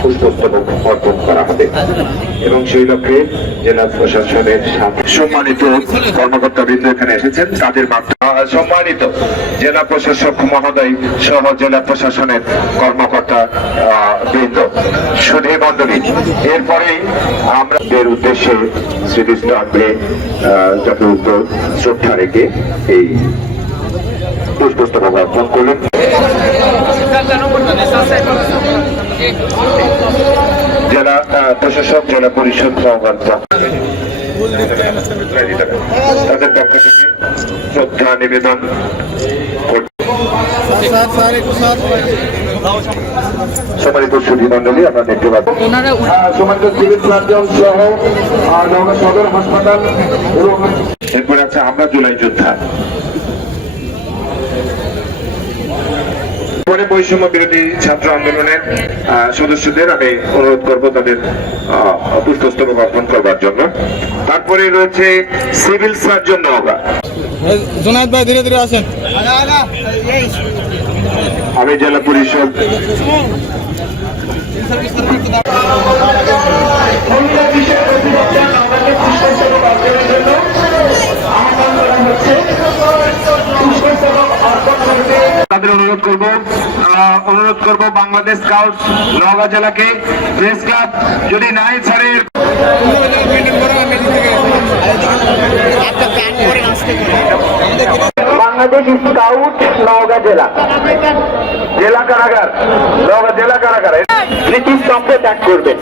পুষ্পস্তবক অর্পণ করা হবে এবং সেই লক্ষ্যে জেলা প্রশাসনের সম্মানিত কর্মকর্তাবৃন্দ এখানে এসেছেন, তাদের মাধ্যমে সম্মানিত জেলা প্রশাসক মহোদয় সহ জেলা প্রশাসনের কর্মকর্তা বৃন্দ, সুধী মন্ডলী, এরপরেই আমরা উদ্দেশ্যে স্মৃতিস্তম্ভে যথাযথ শ্রদ্ধা রেখে এই পুষ্পস্তবক অর্পণ করলেন। জেলা প্রশাসক, জেলা পরিষদ তাদের পক্ষ থেকে শ্রদ্ধা নিবেদন সম্মানিত সুধী মন্ডলী, আমরা দেখতে পাবো সম্মানিত সিভিল সার্জন সহ সদর হাসপাতাল এবং এরপরে আছে আমরা জুলাই যোদ্ধা। পরে বৈষম্য বিরোধী ছাত্র আন্দোলনের সদস্যদের আমি অনুরোধ করব তাদের পুষ্পস্তবক অর্পণ করবার জন্য। তারপরে রয়েছে সিভিল সার্জন নওগাঁ। জুনায়েদ ভাই ধীরে ধীরে আসেন। আমি জেলা পরিষদ তাদের অনুরোধ করব বাংলাদেশ স্কাউট নওগাঁ জেলাকে প্রেস ক্লাব যদি নাই ছাড়ে বাংলাদেশ স্কাউট নওগাঁ জেলা জেলা কারাগার নওগাঁ জেলা কারাগার স্মৃতিস্তম্ভে ত্যাগ করবেন।